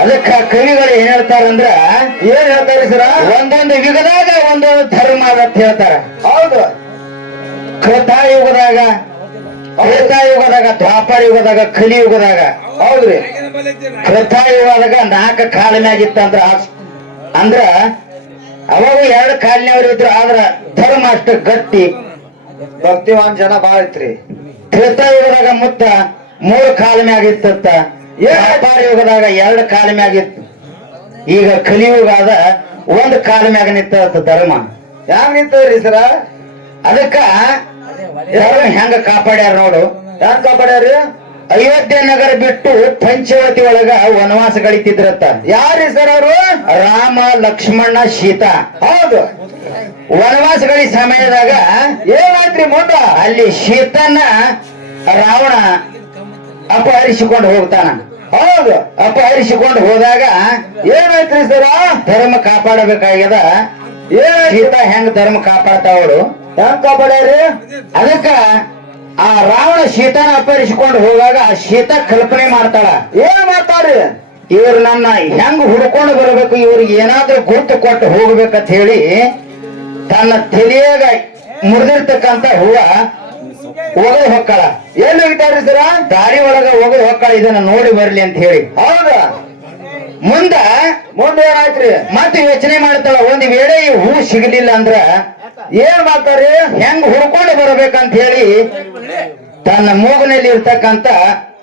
ಅದಕ್ಕ ಕವಿಗಳು ಏನ್ ಹೇಳ್ತಾರಂದ್ರ ಏನ್ ಹೇಳ್ತಾರೆ ಸರ? ಒಂದೊಂದು ಯುಗದಾಗ ಒಂದೊಂದು ಧರ್ಮ ಅಂತ ಹೇಳ್ತಾರ. ಹೌದು. ಕೃತಾಯುಗದಾಗ ಯುಗದಾಗ ದ್ವಾಪರ ಯುಗದಾಗ ಕಲಿಯುಗದಾಗ. ಹೌದ್ರಿ ಕೃತಾಯುಗದಾಗ ನಾಲ್ಕು ಕಾಲ ಮ್ಯಾಗಿತ್ತಂದ್ರ ಅಂದ್ರ ಅವಾಗ ಎರಡು ಕಾಲಿನವ್ರು ಇದ್ರು ಆದ್ರ ಧರ್ಮ ಅಷ್ಟು ಗಟ್ಟಿ. ಭಕ್ತಿವಾನ್ ಜನ ಬಾಳ ಇತ್ರಿ. ತ್ರೇತಾಯುಗದಾಗ ಮುತ್ತ ಮೂರು ಕಾಲ ಮ್ಯಾಗಿತ್ತ ವ್ಯಾಪಾರ ಯುಗದಾಗ ಎರಡು ಕಾಲ ಮ್ಯಾಗಿತ್ತು ಈಗ ಕಲಿಯುಗ ಅದ ಒಂದು ಕಾಲ ಮ್ಯಾಗ ನಿಂತ ಧರ್ಮ. ಯಾವ ನಿಂತದ್ರಿ ಸರ? ಅದಕ್ಕ ಧರ್ಮ ಹೆಂಗ ಕಾಪಾಡ್ಯಾರ ನೋಡು. ಯಾರು ಕಾಪಾಡ್ಯಾರ? ಅಯೋಧ್ಯೆ ನಗರ ಬಿಟ್ಟು ಪಂಚವತಿ ಒಳಗ ವನವಾಸ ಗಳಿತಿದ್ರತ್ತ ಯಾರಿ ಸರ್ ಅವರು? ರಾಮ, ಲಕ್ಷ್ಮಣ, ಸೀತಾ. ಹೌದು. ವನವಾಸ ಗಳಿ ಸಮಯದಾಗ ಏನಾಯ್ತ್ರಿ ಮುಂದ? ಅಲ್ಲಿ ಶೀತನ ರಾವಣ ಅಪಹರಿಸಿಕೊಂಡು ಹೋಗ್ತಾನ. ಹೌದು, ಅಪಹರಿಸಿಕೊಂಡು ಹೋದಾಗ ಏನಾಯ್ತ್ರಿ ಸರ? ಧರ್ಮ ಕಾಪಾಡಬೇಕಾಗ್ಯದ? ಏನ ಸೀತಾ ಹೆಂಗ್ ಧರ್ಮ ಕಾಪಾಡ್ತಾವಳು ಹೆಂಗ್ ಕಾಪಾಡ್ಯಾರಿ ಅದಕ್ಕ ಆ ರಾವಣ ಸೀತಾನ ಅಪಹರಿಸಿಕೊಂಡು ಹೋಗಾಗ ಆ ಸೀತಾ ಕಲ್ಪನೆ ಮಾಡ್ತಾಳ. ಏನ್ ಮಾಡ್ತಾರಿ ಇವ್ರು ನನ್ನ ಹೆಂಗ್ ಹುಡ್ಕೊಂಡು ಬರಬೇಕು, ಇವ್ರಿಗೆ ಏನಾದ್ರೂ ಗುರುತು ಕೊಟ್ಟು ಹೋಗ್ಬೇಕಂತ ಹೇಳಿ ತನ್ನ ತಲೆಯಾಗ ಮುರಿದಿರ್ತಕ್ಕಂತ ಹೂವ ಒಗದು ಹೊಕ್ಕಳ. ಎಲ್ಲಿ ವಿಚಾರಿಸಿದ್ರ? ಸರ ದಾರಿ ಒಳಗ ಒಗದು ಹೊಕ್ಕಳ ಇದನ್ನ ನೋಡಿ ಬರ್ಲಿ ಅಂತ ಹೇಳಿ. ಹೌದ. ಮುಂದ ಮುಂದೆ ಏನಾಯ್ತ್ರಿ? ಮತ್ತೆ ಯೋಚನೆ ಮಾಡ್ತಾಳ ಒಂದ್ ವೇಳೆ ಈ ಹೂ ಸಿಗಲಿಲ್ಲ ಅಂದ್ರ ಏನ್ ಮಾಡ್ತಾರ್ರಿ? ಹೆಂಗ್ ಹುಡ್ಕೊಂಡು ಬರಬೇಕಂತ ಹೇಳಿ ತನ್ನ ಮೂಗಿನಲ್ಲಿ ಇರ್ತಕ್ಕಂತ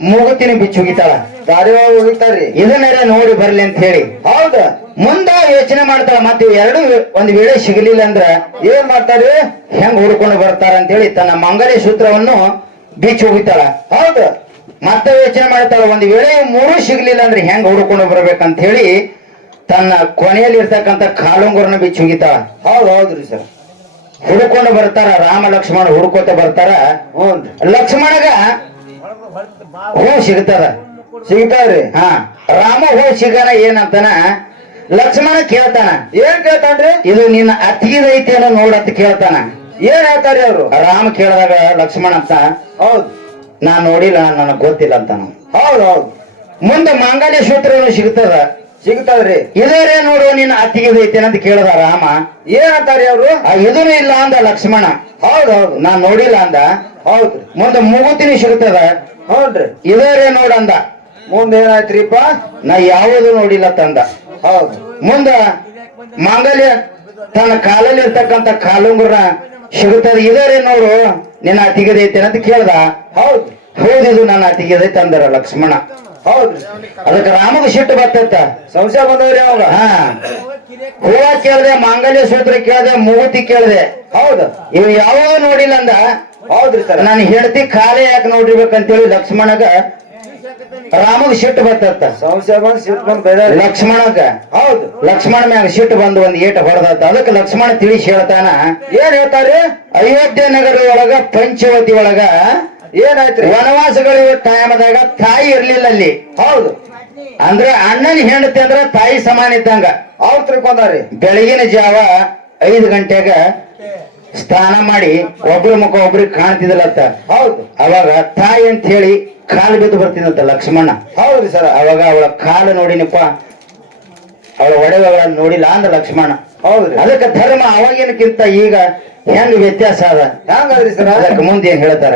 ಮೂಗುತಿನ ಬಿಚ್ಚುಗಿತಾಳ ದಾರಿ ಒಳಗ ಹೋಗಿತ್ತಾರ್ರಿ ಇದನ್ನೆಲ್ಲ ನೋಡಿ ಬರ್ಲಿ ಅಂತ ಹೇಳಿ. ಹೌದ. ಮುಂದ ಯೋಚನೆ ಮಾಡ್ತಾಳ ಮತ್ತೆ ಎರಡು ಒಂದ್ ವೇಳೆ ಸಿಗಲಿಲ್ಲ ಅಂದ್ರ ಏನ್ ಮಾಡ್ತಾರೆ? ಹೆಂಗ್ ಹುಡ್ಕೊಂಡು ಬರ್ತಾರ ಅಂತ ಹೇಳಿ ತನ್ನ ಮಂಗಲಿ ಸೂತ್ರವನ್ನು ಬೀಚ್ ಹೋಗಿತಾಳ ಹೌದು ಮತ್ತೆ ಯೋಚನೆ ಮಾಡ್ತಾಳ ಒಂದ್ ವೇಳೆ ಮೂರು ಸಿಗ್ಲಿಲ್ಲ ಅಂದ್ರೆ ಹೆಂಗ್ ಹುಡ್ಕೊಂಡು ಬರ್ಬೇಕಂತ ಹೇಳಿ ತನ್ನ ಕೊನೆಯಲ್ಲಿ ಇರ್ತಕ್ಕಂಥ ಕಾಲುಂಗುರನ ಬಿಚ್ಚಿ ಹೋಗಿತಾಳ ಹೌದು ಹೌದ್ರಿ ಸರ್. ಹುಡ್ಕೊಂಡು ಬರ್ತಾರ ರಾಮ ಲಕ್ಷ್ಮಣ ಹುಡ್ಕೋತ ಬರ್ತಾರ. ಲಕ್ಷ್ಮಣಗ ಹೂ ಸಿಗ್ತದ ಸಿಗ್ತಾವ್ರಿ. ಹಾ ರಾಮ ಹೂ ಸಿಗನ ಏನಂತಾನ ಲಕ್ಷ್ಮಣ ಕೇಳ್ತಾನ. ಏನ್ ಕೇಳ್ತಾನ್ರಿ? ಇದು ನಿನ್ನ ಅತ್ತಿಗೆದೈತೇನೋ ನೋಡತ್ ಕೇಳ್ತಾನ. ಏನ್ ಹೇಳ್ತಾರೆ ಅವರು? ರಾಮ ಕೇಳಿದಾಗ ಲಕ್ಷ್ಮಣ ಅಂತ ಹೌದ್. ನಾ ನೋಡಿಲ್ಲ ನನಗ್ ಗೊತ್ತಿಲ್ಲ ಅಂತಾನ. ಹೌದ್ ಹೌದ್. ಮುಂದೆ ಮಾಂಗಲ್ಯ ಸೂತ್ರನು ಸಿಗ್ತದ ಸಿಗ್ತಾವ್ರಿ ಇದೇರೇ ನೋಡು ನಿನ್ನ ಅತ್ತಿಗೆದೈತೇನ ಅಂತ ಕೇಳ್ದ ರಾಮ. ಏನ್ ಹೇಳ್ತಾರೆ ಅವರು? ಆ ಇದೂನು ಇಲ್ಲ ಅಂದ ಲಕ್ಷ್ಮಣ. ಹೌದ್ ಹೌದು. ನಾ ನೋಡಿಲ್ಲ ಅಂದ. ಹೌದ್ರಿ ಮುಂದೆ ಮೂಗುತಿನಿ ಸಿಗ್ತದ ಹೌದ್ರಿ. ಇದೇರೇ ನೋಡಂದ ಮುಂದೆ ಏನಾಯ್ತ್ರಿಪ್ಪ? ನಾ ಯಾವುದು ನೋಡಿಲ್ಲ ತಂದ. ಹೌದ್. ಮುಂದ ಮಾಂಗಲ್ಯ ತನ್ನ ಕಾಲಲ್ಲಿ ಇರ್ತಕ್ಕಂತ ಕಾಲುಂಗುರ ಸಿಗುತ್ತದೆ. ಇದರೇ ನೋಡು ನಿನ್ನ ಅತಿಗೆದೈತೇನ ಅಂತ ಕೇಳ್ದ? ಹೌದು. ಹೌದಿದು ನನ್ನ ಅತಿಗೆದೈತೆ ತಂದರ ಲಕ್ಷ್ಮಣ. ಹೌದು. ಅದಕ್ಕೆ ರಾಮಗ ಸಿಟ್ಟು ಬರ್ತೈತ? ಸಂಶಯ ಬಂದವ್ರಿ ಅವಾಗ. ಹಾ. ಹೂವ ಕೇಳ್ದೆ ಮಾಂಗಲ್ಯ ಸೂತ್ರ ಕೇಳ್ದೆ ಮೂಗುತಿ ಕೇಳ್ದೆ. ಹೌದು. ಇವ್ ಯಾವಾಗ ನೋಡಿಲ್ಲ ಅಂದ. ಹೌದ್ರಿ ಸರ್. ನಾನು ಹೇಳ್ತಿ ಕಾಲೇ ಯಾಕೆ ನೋಡಿರ್ಬೇಕಂತೇಳಿ ಲಕ್ಷ್ಮಣಗ ರಾಮಗ ಸಿಟ್ಟು ಬರ್ತತ್ತ ಲಕ್ಷ್ಮಣಗ. ಹೌದು. ಲಕ್ಷ್ಮಣ ಮ್ಯಾಗ ಸಿಟ್ಟು ಬಂದು ಒಂದ್ ಏಟ ಹೊಡೆದತ್ತ ಅದಕ್ಕೆ ಲಕ್ಷ್ಮಣ ತಿಳಿಸಿ ಹೇಳ್ತಾನ. ಏನ್ ಹೇಳ್ತಾರೆ? ಅಯೋಧ್ಯೆ ನಗರ ಒಳಗ ಪಂಚವತಿ ಒಳಗ ಏನಾಯ್ತು ವನವಾಸಗಳು ಟೈಮದಾಗ ತಾಯಿ ಇರ್ಲಿಲ್ಲ ಅಲ್ಲಿ. ಹೌದು. ಅಂದ್ರೆ ಅಣ್ಣನ ಹೆಂಡತಿ ಅಂದ್ರ ತಾಯಿ ಸಮಾನ ಇದ್ದಂಗ. ಅವ್ರು ತಿಳ್ಕೊಂಡಾರಿ. ಬೆಳಗಿನ ಜಾವ ಐದು ಗಂಟೆಗ ಸ್ನಾನ ಮಾಡಿ ಒಬ್ರ ಮುಖ ಒಬ್ರಿಗೆ ಕಾಣ್ತಿದಿಲ್ಲತ್ತ ಹೌದು. ಅವಾಗ ತಾಯಿ ಅಂತ ಹೇಳಿ ಕಾಲು ಬಿದ್ದು ಬರ್ತಿದಂತ ಲಕ್ಷ್ಮಣ ಹೌದ್ರಿ ಸರ್ ಅವಾಗ ಅವಳ ಕಾಲು ನೋಡಿನಪ್ಪ. ಅವಳ ಒಡವೆಗಳನ್ನ ನೋಡಿಲ್ಲ ಅಂದ ಲಕ್ಷ್ಮಣ ಹೌದ್ರಿ. ಅದಕ್ಕೆ ಧರ್ಮ ಅವಾಗಿನಕ್ಕಿಂತ ಈಗ ಹೆಂಗ್ ವ್ಯತ್ಯಾಸ ಅದ? ಹೆಂಗಾದ್ರಿ ಸರ್. ಅದಕ್ಕೆ ಮುಂದೆ ಏನ್ ಹೇಳ್ತಾರ?